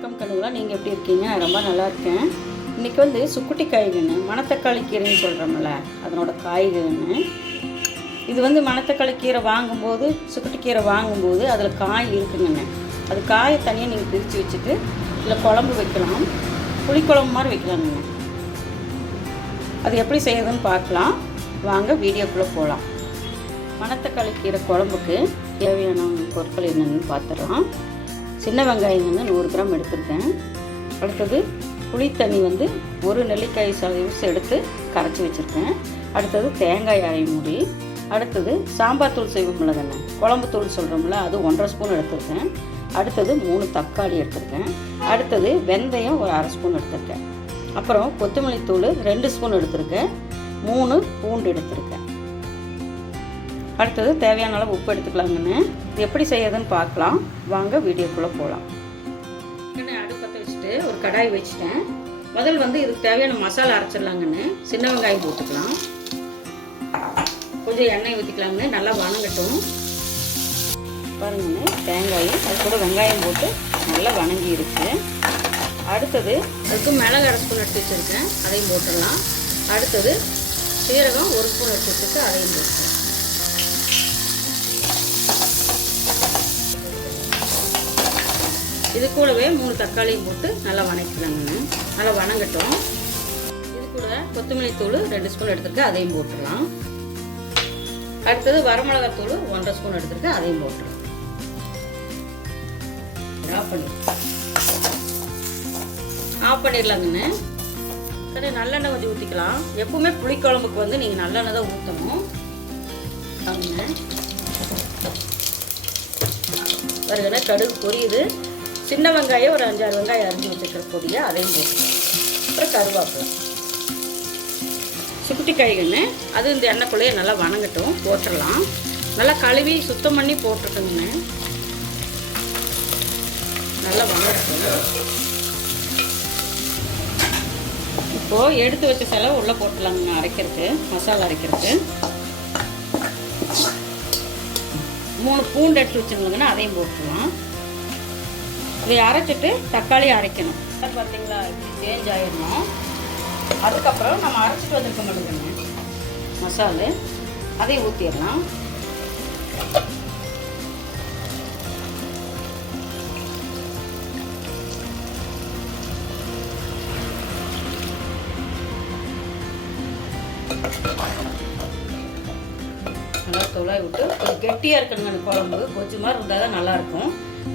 வணக்கம் கண்ணுங்களா, நீங்கள் எப்படி இருக்கீங்க? ரொம்ப நல்லா இருக்கேன். இன்றைக்கி வந்து சுக்குட்டி காய்கன்னு மணத்தக்காளி கீரைன்னு சொல்கிறோம்ல, அதனோட காய்கன்னு. இது வந்து மணத்தக்காளி கீரை வாங்கும்போது, சுக்குட்டி கீரை வாங்கும்போது அதில் காய் இருக்குங்கண்ணே. அது காயை தனியாக நீங்கள் பிரித்து வச்சுட்டு இல்லை குழம்பு வைக்கலாம், புளிக்குழம்பு மாதிரி வைக்கலாங்கண்ணே. அது எப்படி செய்யறதுன்னு பார்க்கலாம் வாங்க, வீடியோக்குள்ளே போகலாம். மணத்தக்காளி கீரை குழம்புக்கு தேவையான பொருட்கள் என்னென்னு பார்த்துடலாம். சின்ன வெங்காயம் வந்து 100 கிராம் எடுத்துருக்கேன். அடுத்தது புளி தண்ணி வந்து ஒரு நெல்லிக்காய் சைஸ் எடுத்து கரைச்சி வச்சுருக்கேன். அடுத்தது தேங்காய் அரை மூடி. அடுத்தது சாம்பார் தூள் செய்வோம் மிளகண்ணெய், குழம்பு தூள் சொல்கிறோம்ல, அது 1.5 ஸ்பூன் எடுத்துருக்கேன். அடுத்தது 3 தக்காளி எடுத்துருக்கேன். அடுத்தது வெந்தயம் ஒரு அரை ஸ்பூன் எடுத்துருக்கேன். அப்புறம் கொத்தமல்லி தூள் 2 ஸ்பூன் எடுத்துருக்கேன். 3 பூண்டு எடுத்துருக்கேன். அடுத்தது தேவையான அளவு உப்பு எடுத்துக்கலாங்கன்னு. இது எப்படி செய்யறதுன்னு பார்க்கலாம் வாங்க, வீடியோக்குள்ளே போகலாம். அடுப்பத்தை வச்சுட்டு ஒரு கடாய் வச்சுட்டேன். முதல் வந்து இதுக்கு தேவையான மசாலா அரைச்சிடலாங்கன்னு. சின்ன வெங்காயம் போட்டுக்கலாம், கொஞ்சம் எண்ணெய் ஊற்றிக்கலாங்கன்னு. நல்லா வணங்கட்டும் பாருங்கன்னு. தேங்காய் அது கூட வெங்காயம் போட்டு நல்லா வணங்கி இருக்கு. அடுத்தது அதுக்கு மிளகு அரை ஸ்பூன் எடுத்து வச்சுருக்கேன், அதையும் போட்டுடலாம். அடுத்தது சீரகம் 1 ஸ்பூன் எடுத்து வச்சுட்டு அதையும் போட்டுக்கலாம். இது கூடவே 3 தக்காளியும் போட்டு நல்லா வணக்கிக்கலாங்க. நல்லா வணங்கட்டும். இது கூட கொத்தமல்லி தூள் 2 ஸ்பூன் எடுத்துருக்கேன், அதையும் போட்டுடலாம். அடுத்தது வரமிளகாய் தூள் 1.5 ஸ்பூன் எடுத்துருக்கேன், அதையும் போட்டுடலாம். ஆஃப் பண்ணிடலாங்கன்னு. சரி, நல்லெண்ணெய் கொஞ்சம் ஊற்றிக்கலாம். எப்பவுமே புளிக்குழம்புக்கு வந்து நீங்கள் நல்லெண்ணெய் தான் ஊற்றணும். பாருங்க, கடுகு பொரியுது. சின்ன வெங்காயம் ஒரு 5-6 வெங்காயம் அரிஞ்சு வச்சுருக்கிற பொடியை அதையும் போட்டு, அப்புறம் கருவேப்பிலை, சுக்குட்டி காய்கன்னு அது இந்த எண்ணெய்க்குள்ளேயே நல்லா வணங்கட்டும். போட்டுடலாம். நல்லா கழுவி சுத்தம் பண்ணி போட்டுருக்குங்க. நல்லா வணங்கட்டும். இப்போது எடுத்து வச்ச செலவு உள்ளே போட்டுடலாங்க. அரைக்கிறதுக்கு, மசாலா அரைக்கிறதுக்கு 3 பூண்டு எடுத்து வச்சுருந்தோங்கன்னா அதையும் போட்டுடலாம். இதை அரைச்சிட்டு தக்காளி அரைக்கணும். பார்த்தீங்களா, இப்படி சேஞ்ச் ஆகிடணும். அதுக்கப்புறம் நம்ம அரைச்சிட்டு வந்திருக்க மாட்டேங்குங்க மசாலு, அதையும் ஊற்றிடலாம். நல்லா தொலாய் விட்டு கொஞ்சம் கெட்டியாக இருக்கணுங்க. குழம்பு கொஞ்சம் மாதிரி இருந்தால் தான் நல்லாயிருக்கும்.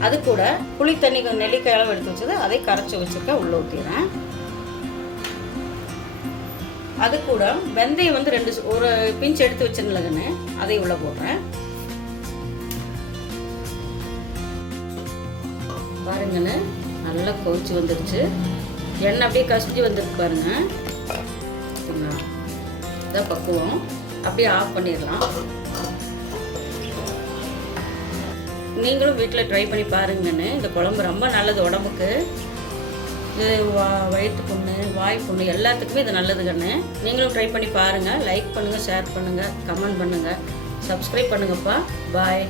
அது கூட புளி தண்ணி நெல்லிக்காய் அளவு எடுத்து வச்சது அதை கரைச்சி வச்சுருக்க உள்ளே ஊற்றிடுறேன். அது கூட வெந்தயம் வந்து ஒரு பிஞ்ச் எடுத்து வச்சிருந்தேங்கன்னு, அதை உள்ளே போடுறேன். பாருங்கன்னு, நல்லா கொதிச்சு வந்துடுச்சு. எண்ணெய் அப்படியே கசிஞ்சு வந்துருக்கு பாருங்க. இதான் பக்குவம். அப்படியே ஆஃப் பண்ணிடலாம். நீங்களும் வீட்டில் ட்ரை பண்ணி பாருங்கன்னு. இந்த குழம்பு ரொம்ப நல்லது உடம்புக்கு. இது வயிற்று புண்ணு, வாய் புண்ணு எல்லாத்துக்குமே இது நல்லது கண்ணு. நீங்களும் ட்ரை பண்ணி பாருங்கள். லைக் பண்ணுங்கள், ஷேர் பண்ணுங்கள், கமெண்ட் பண்ணுங்கள், சப்ஸ்கிரைப் பண்ணுங்கப்பா. பாய்.